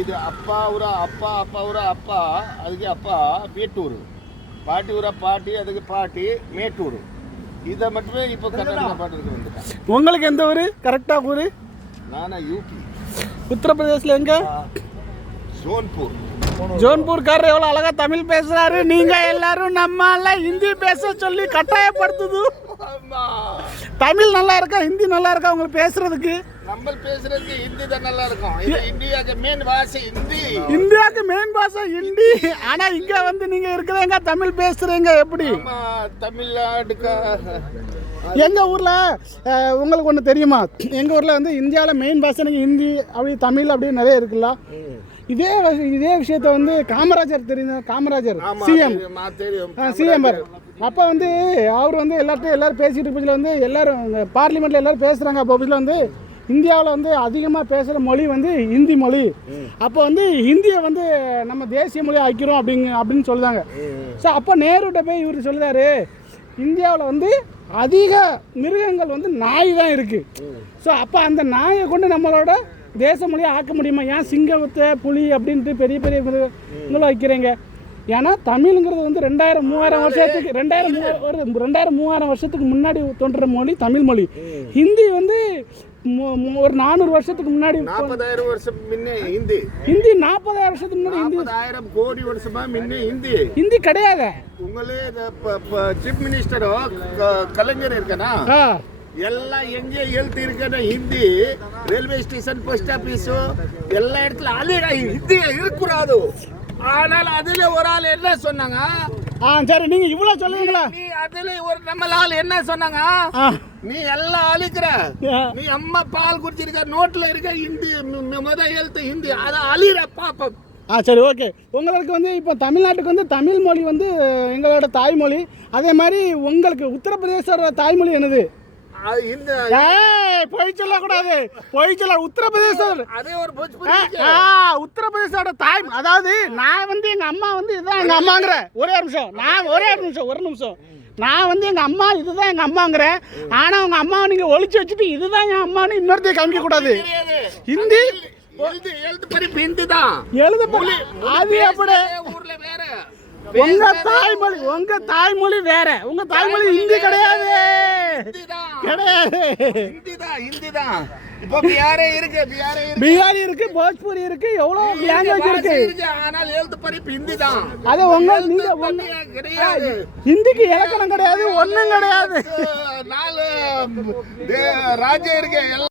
இது அப்பா ஊரா அப்பா அப்பா ஊரா அப்பா அதுக்கு அப்பா மேட்டூர், பாட்டி ஊரா பாட்டி அதுக்கு பாட்டி மேட்டூர். இதை மட்டுமே இப்போ கர்நாடகா பாட்டுக்கு வந்துட்டேன். உங்களுக்கு எந்த ஊர் கரெக்டாக ஊர்? நானா யூபி உத்தரப்பிரதேசில் எங்கே? ஜோன்பூர். ஜோன்பூர்காரர் எவ்வளோ அழகா தமிழ் பேசுறாரு. நீங்க எல்லாரும் நம்மால ஹிந்தி பேச சொல்லி கட்டாயப்படுத்துது. தமிழ் நல்லா இருக்கா ஹிந்தி நல்லா இருக்கா உங்களுக்கு பேசுறதுக்கு? நம்ம பேசுறதுக்கு ஹிந்தி தான் நல்லா இருக்கும். இது இந்தியாவுக்கு மெயின் பாஷை ஹிந்தி. இந்தியாவுக்கு மெயின் பாஷை ஹிந்தி. ஆனா இங்க வந்து நீங்க இருக்கிறீங்க தமிழ் பேசுறீங்க எப்படி? தமிழ்நாடுக்கா எங்க ஊர்ல உங்களுக்கு ஒன்று தெரியுமா? எங்க ஊர்ல வந்து இந்தியாவில் மெயின் பாஷை ஹிந்தி அப்படி தமிழ் அப்படி நிறைய இருக்குல்ல. இதே விஷயத்த வந்து காமராஜர் தெரியும். காமராஜர் சிஎம் அப்போ வந்து அவர் வந்து எல்லாரும் பேசிட்டு இருப்பதில் வந்து எல்லாரும் பார்லிமெண்ட்ல எல்லாரும் பேசுறாங்க. அப்போ வந்து இந்தியாவில் வந்து அதிகமாக பேசுகிற மொழி வந்து ஹிந்தி மொழி. அப்போ வந்து ஹிந்தியை வந்து நம்ம தேசிய மொழி ஆக்கிறோம் அப்படின்னு சொல்லுதாங்க. ஸோ அப்போ நேருகிட்ட போய் இவர் சொல்லுறாரு, இந்தியாவில் வந்து அதிக மிருகங்கள் வந்து நாய் தான் இருக்குது. ஸோ அப்போ அந்த நாயை கொண்டு நம்மளோட தேச மொழியை ஆக்க முடியுமா? ஏன் சிங்கத்தை புலி அப்படின்ட்டு பெரிய பெரிய மிருகங்களை வைக்கிறீங்க? ஏன்னா தமிழுங்கிறது வந்து 2000-3000 வருஷத்துக்கு 2000-3000 வருஷத்துக்கு முன்னாடி தோன்ற மொழி தமிழ் மொழி. ஹிந்தி வந்து ஒரு 400 வருஷத்துக்கு முன்னாடி 40,000 வருஷம் முன்ன ஹிந்தி 40,000 வருஷத்துக்கு முன்னாடி ஹிந்தி 40,000 கோடி வருஷமா முன்ன ஹிந்தி கிடையாது. உங்களே சீஃப் மினிஸ்டரோ கலைஞர் இருக்கனா எல்லாம் எங்கே எழுத்து இருக்குன்னா ஹிந்தி. ரயில்வே ஸ்டேஷன் போஸ்ட் ஆபீஸோ எல்லா இடத்துல அழிடா ஹிந்தி இருக்கக்கூடாது. ஆனால் அதுல ஒரு ஆள் என்ன சொன்னாங்க? சரி நீங்க இவ்வளவு சொல்லுவீங்களா? நீ அதுல ஒரு நம்ம ஆள் என்ன சொன்னாங்க? நீ எல்லாம் அழிக்கிற, நீ அம்மா பால் குடிச்சிருக்க நோட்ல இருக்க ஹிந்தி முதல் எழுத்து ஹிந்தி அதை அழிற பாப்பம். சரி ஓகே. உங்களுக்கு வந்து இப்போ தமிழ்நாட்டுக்கு வந்து தமிழ் மொழி வந்து எங்களோட தாய்மொழி. அதே மாதிரி உங்களுக்கு உத்தரப்பிரதேசோட தாய்மொழி என்னது? பொய் சொல்லக்கூடாது. பொய் சொல்ல உத்தரப்பிரதேசம் உத்தரப்பிரதேசோட தாய். அதாவது நான் வந்து எங்க அம்மா வந்து இதுதான் எங்க அம்மாங்கிற ஒரே நிமிஷம் நான் வந்து எங்க அம்மா இதுதான் எங்க அம்மாங்கிறேன். ஆனா உங்க அம்மாவை நீங்க ஒளிச்சு வச்சுட்டு இதுதான் என் அம்மான்னு இன்னொருத்தையும் காமிக்க கூடாது. ஹிந்தி ஹிந்தி தான் எழுத அது எப்படி? உங்க தாய்மொழி வேற. உங்க தாய்மொழி ஹிந்தி கிடையாது. பிஹாரி இருக்கு, போஜ்பூரி இருக்கு, எவ்வளவு லாங்குவேஜ் இருக்கு. ஆனால் எழுத்து படிப்பு ஹிந்தி தான். அது ஹிந்திக்கு இலக்கணம் கிடையாது, ஒண்ணும் கிடையாது. 4 ராஜ்யம் இருக்கு.